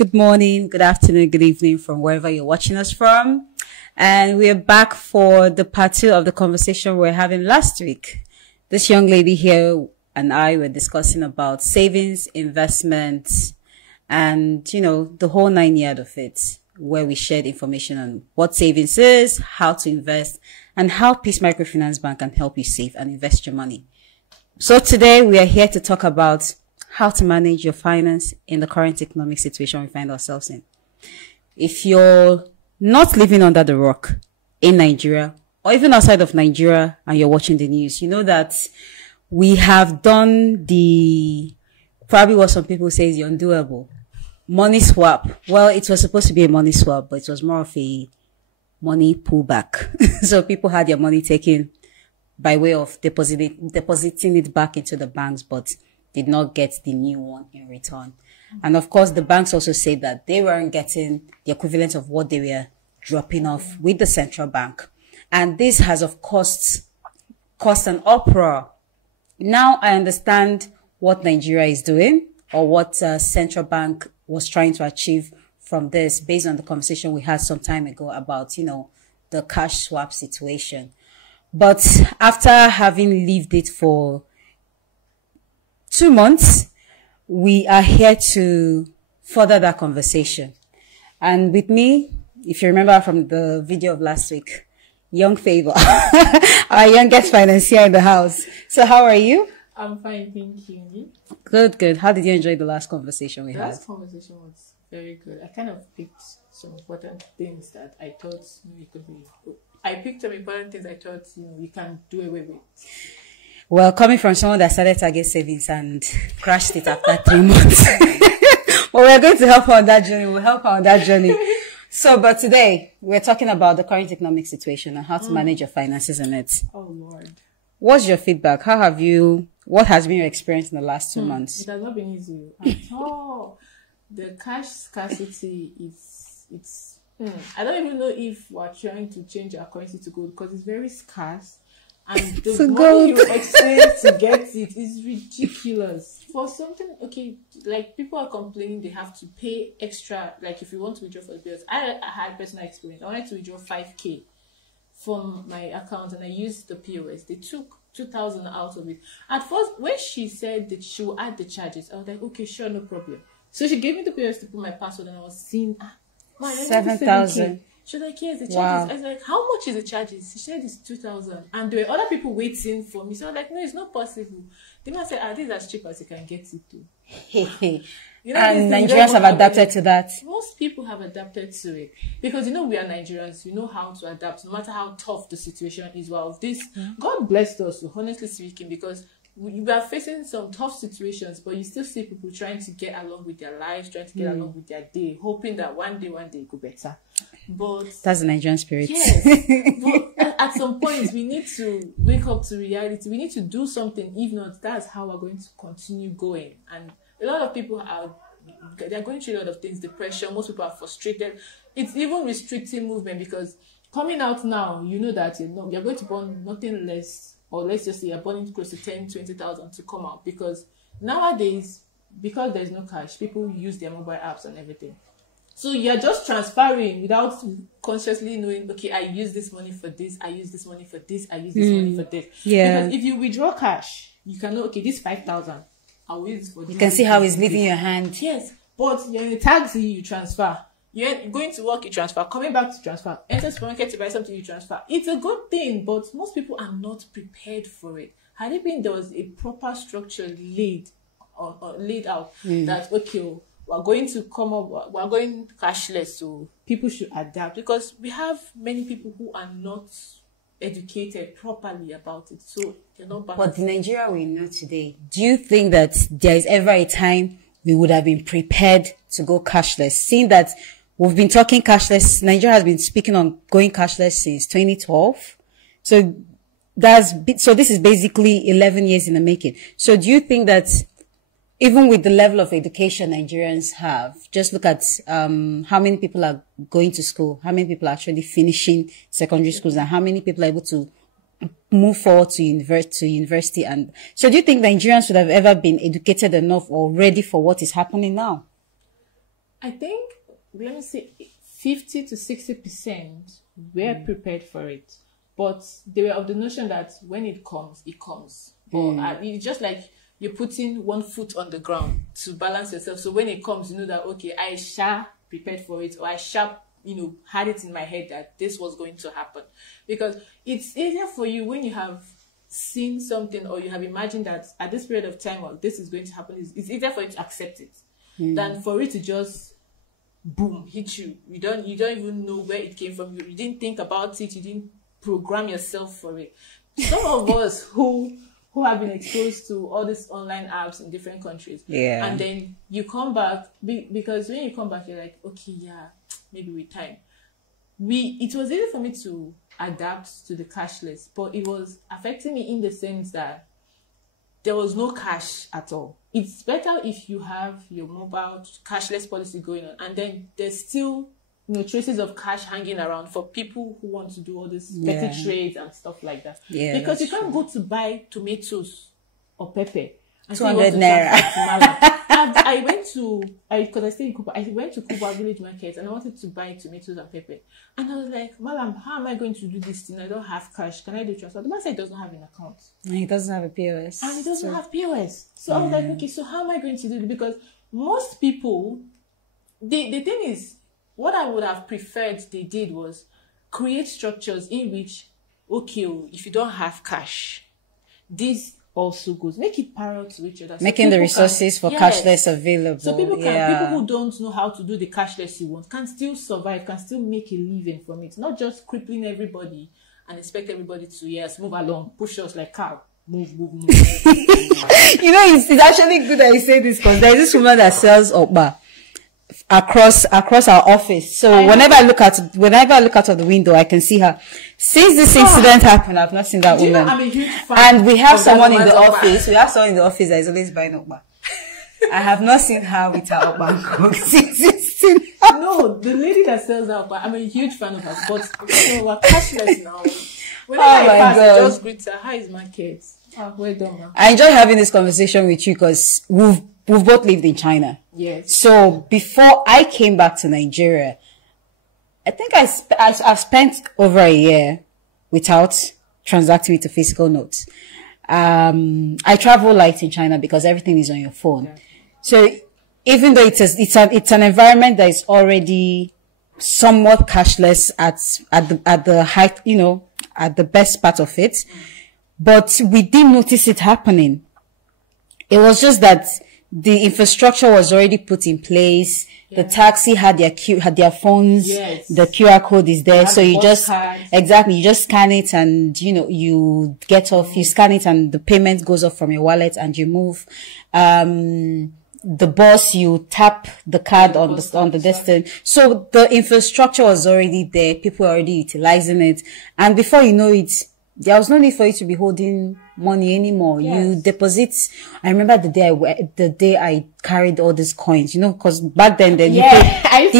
Good morning, good afternoon, good evening from wherever you're watching us from. And we're back for the part 2 of the conversation we were having last week. This young lady here and I were discussing about savings, investments, and, the whole 9 yards of it, where we shared information on what savings is, how to invest, and how Peace Microfinance Bank can help you save and invest your money. So today we are here to talk about how to manage your finance in the current economic situation we find ourselves in. If you're not living under the rock in Nigeria or even outside of Nigeria and you're watching the news, you know that we have done probably what some people say is the undoable money swap. Well, it was supposed to be a money swap, but it was more of a money pullback. So people had their money taken by way of depositing it back into the banks, but did not get the new one in return. And of course, the banks also said that they weren't getting the equivalent of what they were dropping off with the central bank. And this has, of course, caused an uproar. Now I understand what Nigeria is doing or what central bank was trying to achieve from this based on the conversation we had some time ago about, the cash swap situation. But after having lived it for 2 months, we are here to further that conversation. And with me, if you remember from the video of last week, Young Favor, our youngest financier in the house. So how are you? I'm fine, thank you. Good. How did you enjoy the last conversation we had? The last conversation was very good. I kind of picked some important things that I thought you could be. I picked some important things I thought you can do away with. Well, coming from someone that started target savings and crashed it after 3 months. Well, we're going to help her on that journey. We'll help her on that journey. But today, we're talking about the current economic situation and how to manage your finances in it. Oh, Lord. What's your feedback? What has been your experience in the last 2 months? It has not been easy at all. The cash scarcity I don't even know if we're trying to change our currency to gold because it's very scarce. And the money you expect to get it is ridiculous. For something, like people are complaining they have to pay extra, like if you want to withdraw for the bills. I had personal experience. I wanted to withdraw 5K from my account and I used the POS. They took 2,000 out of it. At first, when she said that she will add the charges, I was like, okay, sure, no problem. So she gave me the POS to put my password and I was seeing, 7,000. She was like, yes, the charges. Wow. I was like, how much is the charges? She said it's 2,000. And there were other people waiting for me. So I was like, no, it's not possible. The man said, this is as cheap as you can get it to. And Nigerians have adapted to that. Most people have adapted to it. Because, we are Nigerians. We know how to adapt, no matter how tough the situation is. Well, God blessed us, honestly speaking, because we are facing some tough situations, but you still see people trying to get along with their lives, trying to get along with their day, hoping that one day it go better. But that's the Nigerian spirit. Yes. But at some point, we need to wake up to reality. We need to do something. If not, that's how we're going to continue going. And a lot of people they're going through a lot of things, depression. Most people are frustrated. It's even restricting movement because coming out now, you know that you're going to burn nothing less. Or let's just say you're burning close to 10,000-20,000 to come out because nowadays, because there's no cash, people use their mobile apps and everything. So you're just transferring without consciously knowing, okay, I use this money for this, I use this money for this, I use this money for this. Yeah. Because if you withdraw cash, you can know, okay, this 5,000, I'll use this for this. You can see how it's leaving your hand. Yes, but you're in a taxi, you transfer. You're going to work, you transfer. Coming back to transfer. Enter supermarket to buy something, you transfer. It's a good thing, but most people are not prepared for it. Had it been there was a proper structure laid out that, okay, we're going to come up, we're going cashless, so people should adapt because we have many people who are not educated properly about it. So they're not balanced. But the Nigeria we know today, do you think that there is ever a time we would have been prepared to go cashless? Seeing that we've been talking cashless, Nigeria has been speaking on going cashless since 2012. So this is basically 11 years in the making. So do you think that even with the level of education Nigerians have, just look at how many people are going to school, how many people are actually finishing secondary schools, and how many people are able to move forward to university. And so do you think Nigerians would have ever been educated enough or ready for what is happening now? I think, let me say, 50 to 60% were prepared for it. But they were of the notion that when it comes, it comes. But it's just like you're putting one foot on the ground to balance yourself. So when it comes, you know that, okay, I shall prepared for it, or I shall, had it in my head that this was going to happen. Because it's easier for you when you have seen something, or you have imagined that at this period of time, well, this is going to happen. It's easier for you to accept it than for it to just boom, hit you. You don't even know where it came from. You didn't think about it. You didn't program yourself for it. Some of us who have been exposed to all these online apps in different countries, and then you come back, because when you come back, you're like, okay, yeah, maybe with time. It was easy for me to adapt to the cashless, but it was affecting me in the sense that there was no cash at all. It's better if you have your mobile cashless policy going on, and then there's still traces of cash hanging around for people who want to do all this petty trades and stuff like that. Yeah, because you can't go to buy tomatoes or pepper. 200 naira. And I went to, because I stay in Kuba, I went to Kuba Village Market and I wanted to buy tomatoes and pepper. And I was like, Madam, how am I going to do this thing? I don't have cash. Can I do transfer? The man said he does not have an account. He doesn't have a POS. And he doesn't have POS. So I was like, okay, so how am I going to do it? Because most people, the thing is, what I would have preferred they did was create structures in which, okay, if you don't have cash, this also goes. Make it parallel to each other. Making the resources for cashless available. So people who don't know how to do the cashless you want can still survive, can still make a living from it. Not just crippling everybody and expect everybody to, move along, push us like cow. Move. It's actually good that you say this, because there's this woman that sells okpa across our office. So whenever I look out of the window, I can see her. Since this incident happened, I've not seen that woman. I'm a huge fan. And we have someone in the office. We have someone in the office that is always buying okpa. I have not seen her with her okpa since this thing happened. No, the lady that sells okpa, I'm a huge fan of her. But we're cashless now. Whenever I pass, I just greet her. How is my kids? Well done, man. I enjoy having this conversation with you because we've both lived in China. Yes. So before I came back to Nigeria, I think I've spent over a year without transacting with a physical note. I travel light in China because everything is on your phone. Yeah. So even though it's an environment that is already somewhat cashless at the height, at the best part of it, but we didn't notice it happening. It was just that the infrastructure was already put in place. Yeah. The taxi had their phones. Yes. The QR code is there. So you just, you just scan it and, you get off, you scan it and the payment goes off from your wallet and you move. The bus, you tap the card on the distance. So the infrastructure was already there. People were already utilizing it. And before you know it, there was no need for you to be holding money anymore. Yes. You deposit. I remember the day I carried all these coins, because back then the day I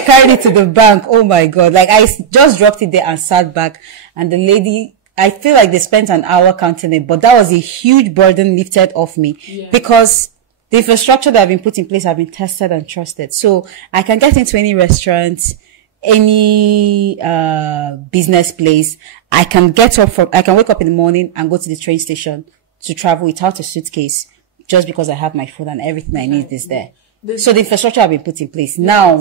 carried it to the bank. Oh my God. Like I just dropped it there and sat back, and the lady, I feel like they spent an hour counting it, but that was a huge burden lifted off me because the infrastructure that have been put in place have been tested and trusted. So I can get into any restaurant, any business place. I can wake up in the morning and go to the train station to travel without a suitcase, just because I have my phone and everything I need is there. So the infrastructure have been put in place. Yes. Now,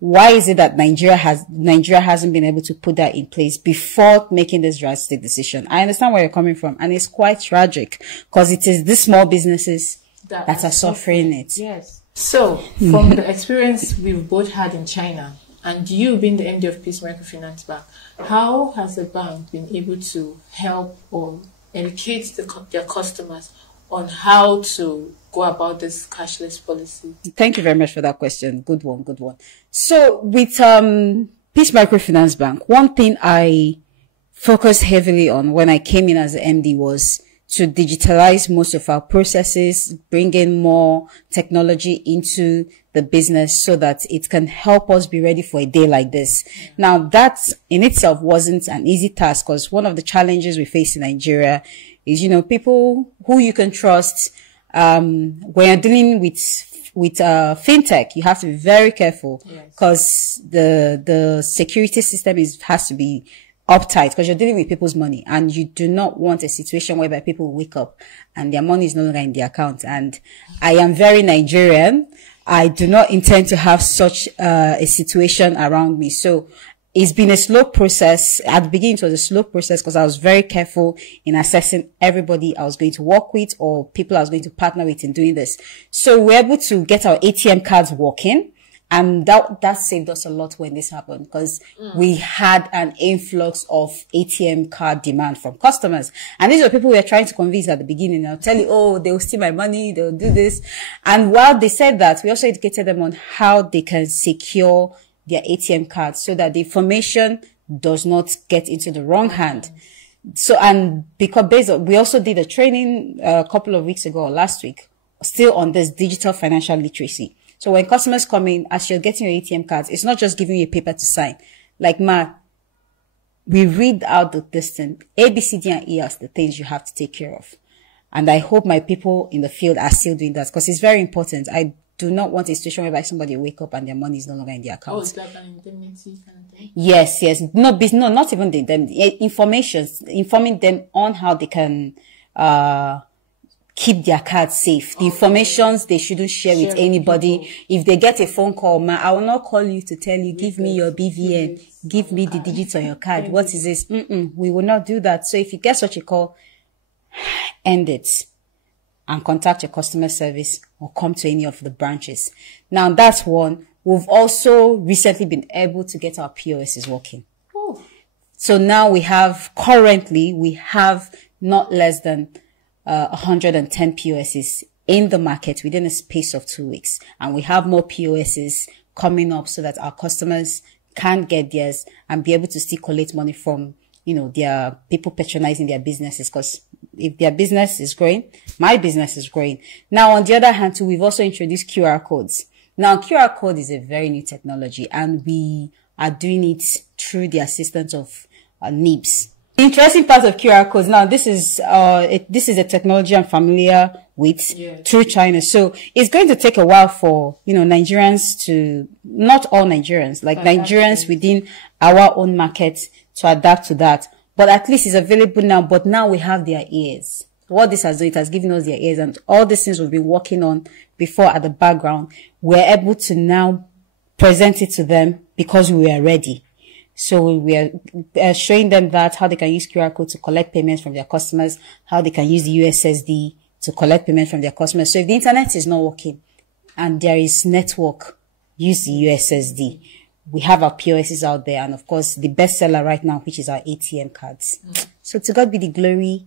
why is it that Nigeria hasn't been able to put that in place before making this drastic decision? I understand where you're coming from, and it's quite tragic because it is the small businesses that are suffering it. Yes. So, from the experience we've both had in China, and you being the MD of Peace Microfinance Bank, how has the bank been able to help or educate their customers on how to go about this cashless policy? Thank you very much for that question. Good one. So with Peace Microfinance Bank, one thing I focused heavily on when I came in as the MD was to digitalize most of our processes, bring in more technology into the business so that it can help us be ready for a day like this. Now, that in itself wasn't an easy task, because one of the challenges we face in Nigeria is, people who you can trust when you're dealing with fintech, you have to be very careful because the security system has to be uptight because you're dealing with people's money, and you do not want a situation whereby people wake up and their money is no longer in their account. And I am very Nigerian. I do not intend to have such a situation around me. So it's been a slow process. At the beginning, it was a slow process because I was very careful in assessing everybody I was going to work with or people I was going to partner with in doing this. So we're able to get our ATM cards working. And that saved us a lot when this happened because we had an influx of ATM card demand from customers. And these are people we were trying to convince at the beginning. I'll tell you, oh, they'll steal my money, they'll do this. And while they said that, we also educated them on how they can secure their ATM cards so that the information does not get into the wrong hand. So, and because we also did a training a couple of weeks ago or last week, still on this digital financial literacy. So when customers come in, as you're getting your ATM cards, it's not just giving you a paper to sign. Like, we read out this thing. A, B, C, D, and E are the things you have to take care of. And I hope my people in the field are still doing that because it's very important. I do not want a situation whereby somebody wake up and their money is no longer in their account. Oh, it's like an indemnity kind of thing? Yes. No, not even the indemnity. Informing them on how they can, keep their cards safe. The informations they shouldn't share with anybody. People. If they get a phone call, I will not call you to tell you, give me your BVN, give me the digits on your card. What is this? We will not do that. So if you get such a call, end it and contact your customer service or come to any of the branches. Now that's one. We've also recently been able to get our POSs working. Oh. So now currently we have not less than 110 POSs in the market within a space of 2 weeks. And we have more POSs coming up so that our customers can get theirs and be able to still collect money from, their people patronizing their businesses. Because if their business is growing, my business is growing. Now, on the other hand, too, we've also introduced QR codes. Now, QR code is a very new technology and we are doing it through the assistance of NIBS. The interesting part of QR codes. Now, this is a technology I'm familiar with through China. So it's going to take a while for, Nigerians not all Nigerians, like Nigerians within our own market to adapt to that. But at least it's available now. But now we have their ears. What this has done, it has given us their ears, and all these things we've been working on before at the background, we're able to now present it to them because we are ready. So we are showing them how they can use QR code to collect payments from their customers, how they can use the USSD to collect payments from their customers. So if the internet is not working and there is network, use the USSD. We have our POSs out there, and of course the best seller right now, which is our ATM cards. So to God be the glory.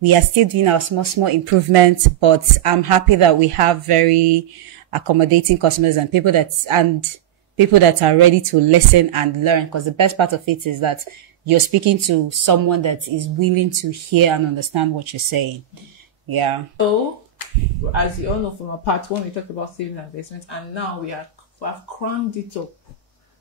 We are still doing our small improvements, but I'm happy that we have very accommodating customers and people that are ready to listen and learn, because the best part of it is that you're speaking to someone that is willing to hear and understand what you're saying. Yeah. So, as you all know from our part one, we talked about savings and investments, and now we have cranked it up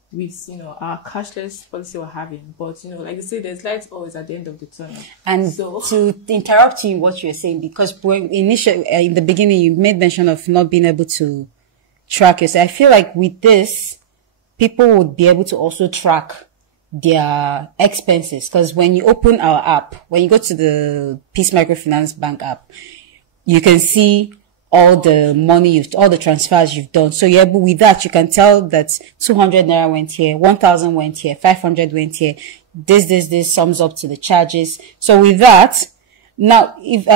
with, our cashless policy we're having. But, like you say, there's light always at the end of the tunnel. And so, to interrupt you in what you're saying, because in the beginning, you made mention of not being able to track yourself. I feel like with this, people would be able to also track their expenses. Because when you open our app, when you go to the Peace Microfinance Bank app, you can see all the money all the transfers you've done. So with that, you can tell that 200 naira went here, 1,000 went here, 500 went here. This sums up to the charges. So with that, now, if,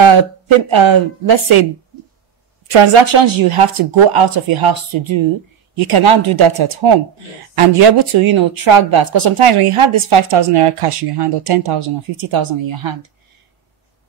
let's say transactions you have to go out of your house to do, you can now do that at home. Yes. And you're able to, track that. Because sometimes when you have this 5,000 naira cash in your hand, or 10,000 or 50,000 in your hand,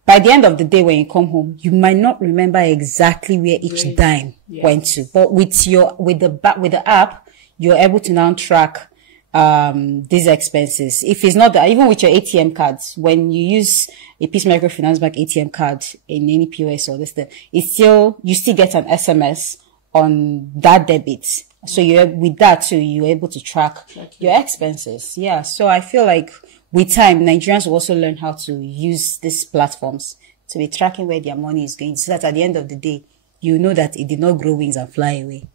by the end of the day when you come home, you might not remember exactly where each dime went to. But with the app, you're able to now track these expenses. If it's not that, even with your ATM cards, when you use a Peace Microfinance Bank ATM card in any POS or this thing, you still get an SMS on that debit. So with that too, you're able to track your expenses. Yeah. So I feel like with time, Nigerians will also learn how to use these platforms to be tracking where their money is going, so that at the end of the day, you know that it did not grow wings and fly away.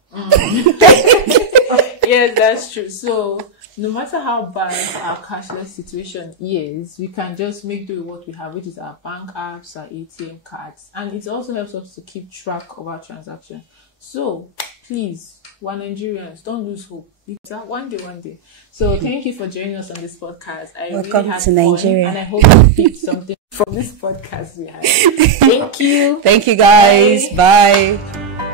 Yes, that's true. So no matter how bad our cashless situation is, we can just make do with what we have, which is our bank apps, our ATM cards, and it also helps us to keep track of our transactions. So please, we're Nigerians, don't lose hope. It's one day. So thank you for joining us on this podcast. Welcome really had to fun, Nigeria. and I hope you picked something from this podcast we had. Thank you. Thank you, guys. Bye.